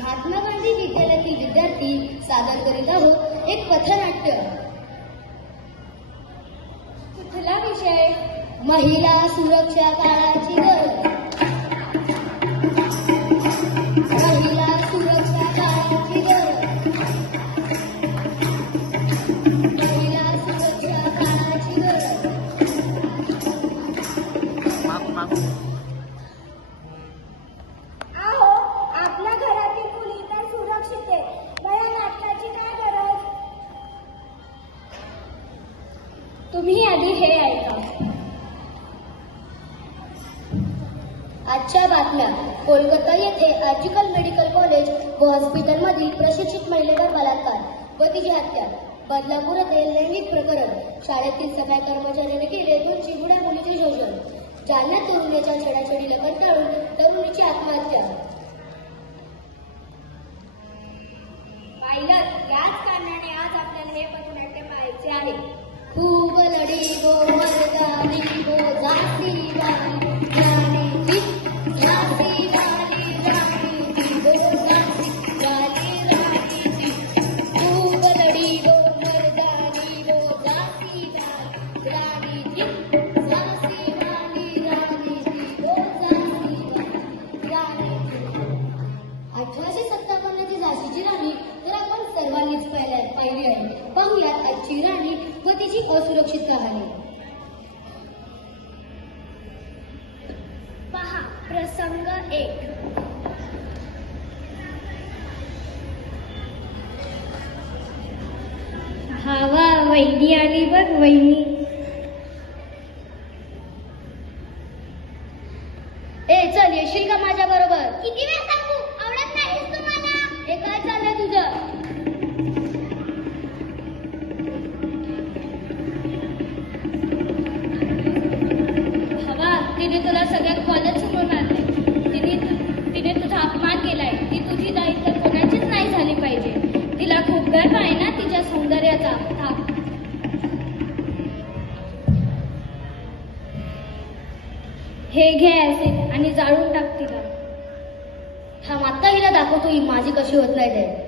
महात्मा गांधी विद्यालयातील विद्यार्थी सादर करीत आहोत एक पथनाट्य. कुठला विषय? महिला सुरक्षा काळाची गरज. महिला सुरक्षा काळाची गरज. महिला सुरक्षा काळाची गरज. आहो, आपल्या घरातील मुली तर सुरक्षित आहे. मला नाटकाची काय गरज? तुम्ही आधी हे ऐका. आजच्या बातम्या. कोलकाता येथे आर्जिकल मेडिकल कॉलेज व हॉस्पिटलमधील प्रशिक्षित महिलेवर बलात्कार व तिची हत्या. बदलापूर येथे लैंगिक प्रकरण. शाळेतील सफाई कर्मचाऱ्याने केले 2 चिमुरड्या मुलीचे शोषण. जालन्यात तरुणीच्या छेडाछेडीला कंटाळून तरुणीची आत्महत्या. पाहिलं, याच कारणाने आज आपल्याला हे पथनाट्य पाहायचे आहे. खूप लढी गो मर्दानी गो झांसी वाली राणी जी. झांसी वाली राणी जी गो झांसी वाली राणी जी. खूप लढी गो मर्दानी गो झांसी वाली राणी जी. झांसी वाली राणी जी गो झांसी वाली राणी जी. 1857 ची झाशीची राणी तर आपण सर्वांनीच पाहिली आहे. पाहुयात आजची राणी व तिची असुरक्षित कहाणी. पहा प्रसंग 1. भावा, वहिनी आली बघ. वहिनी ए चल, येशील का माझ्या बरोबर? किती वेळ सांगू? आवडत नाहीस तुम्हाला? हे काय चाललंय तुझं? भावा, तिने तुला सगळ्या कॉलेज समोर आणले. तिने तुझा अपमान केलाय. ती तुझी जाई तर कोणाचीच नाही झाली पाहिजे. तिला खूप गर्व आहे ना तिच्या सौंदर्याचा. हे घे ऍसिड आणि जाळून टाक तिला. हा माता हिला दाखवतो ही माझी कशी होत नाही ते.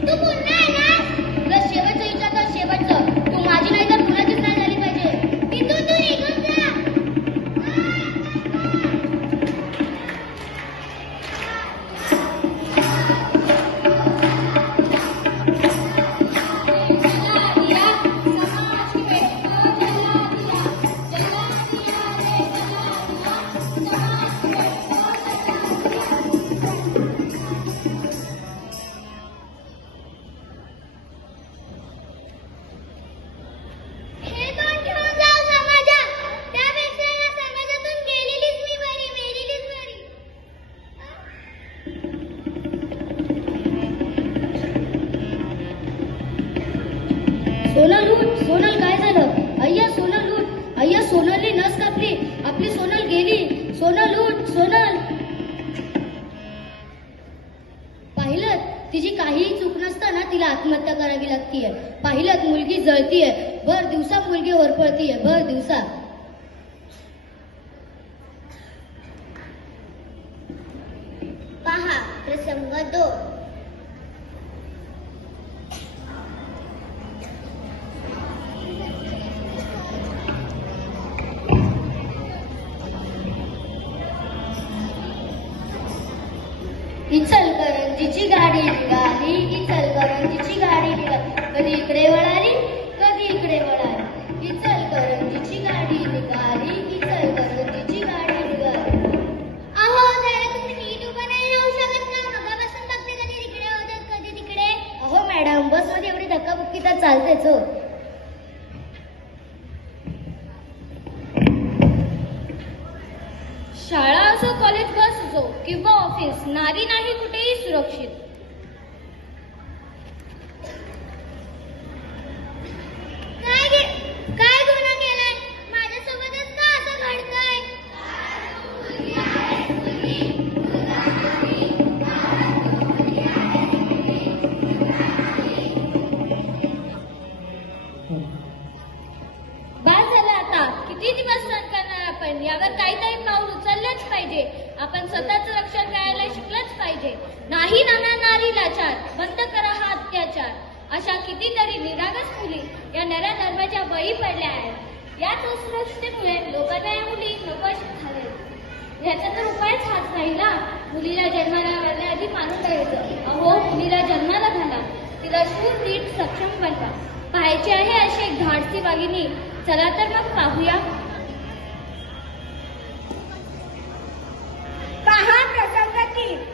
तू पुन्हा येणार? तुला शेवटचं विचारतं, शेवटचं. तू माझी नाही तर कुणाचीच नाही झाली पाहिजे. इथून तू निघून जा. हे दोन घेऊन जाऊ समाजात. त्यापेक्षा या समाजातून गेलेलीच मी बरी, मेलेलीच बरी. सोनल उठ. सोनल काय झालं? अय्या सोनल उठ. अय्या सोनलने नस कापली. आपली सोनल गेली. सोनल उठ. सोनल. पाहिलं, तिची काहीही चूक नसताना तिला आत्महत्या करावी लागतीये. पाहिलं, मुलगी जळतीये. भर दिवसा मुलगी होरपळतीये. भर दिवसा. पहा प्रसंग 2. इचलकरंजीची गाडी निघाली. इचलकरंजीची गाडी निघाली. कधी इकडे वळाली, कधी इकडे वळाली. इचलकरंजीची गाडी निघाली. इचलकरंजीची गाडी निघाली. अहो, जरा तुम्ही नीट उभं नाही राहू शकत का? मगापासून बघते कधी तिकडे होते कधी तिकडे. अहो मॅडम, बसमध्ये एवढी धक्काबुक्की तर चालतेच हो. शाळा असो, कॉलेज, बस असो किंवा ऑफिस, नारी नाही कुठेही सुरक्षित. काय गुन्हा केलाय? माझ्यासोबतच का असं घडतंय? बस झालं आता. किती दिवस आपण यावर काहीतरी पाऊल उचललंच पाहिजे. आपण स्वतःचं रक्षण करायला शिकलंच पाहिजे. नाही नारी लाचार, बंद करा हा अत्याचार. अशा कितीतरी निरागस मुली या नऱ्या धर्माच्या बळी पडल्या आहेत. याच असुरक्षतेमुळे लोकांना या मुली नको झाले. ह्याचा तर उपायच हाच नाही ना. मुलीला जन्माला घालण्याआधी मानून द्यायचं. अहो, मुलीला जन्माला घाला, तिला शूर नीट सक्षम बनवा. पाहायची आहे अशी एक धाडसी वाघिणी. चला तर मग पाहूया. पहा प्रसंग 3.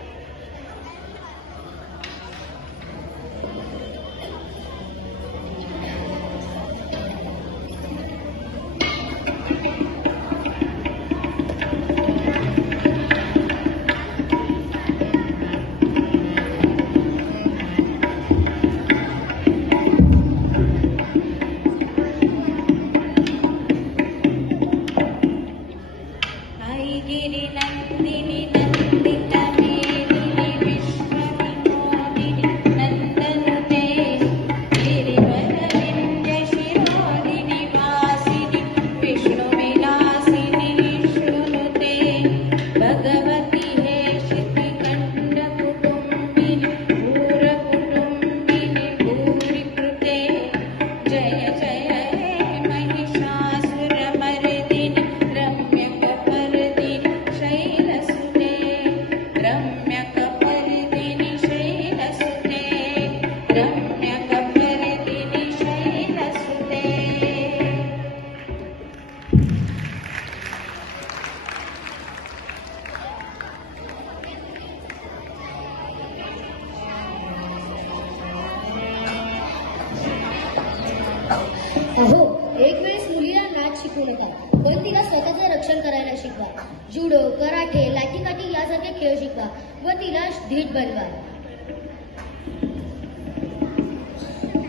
अहो, एक वेळेस मुलीला नाच शिकवू नका, पण तिला स्वतःचं रक्षण करायला शिकवा. जुडो, कराटे, लाठीकाठी यासारखे खेळ शिकवा व तिला धीट बनवा.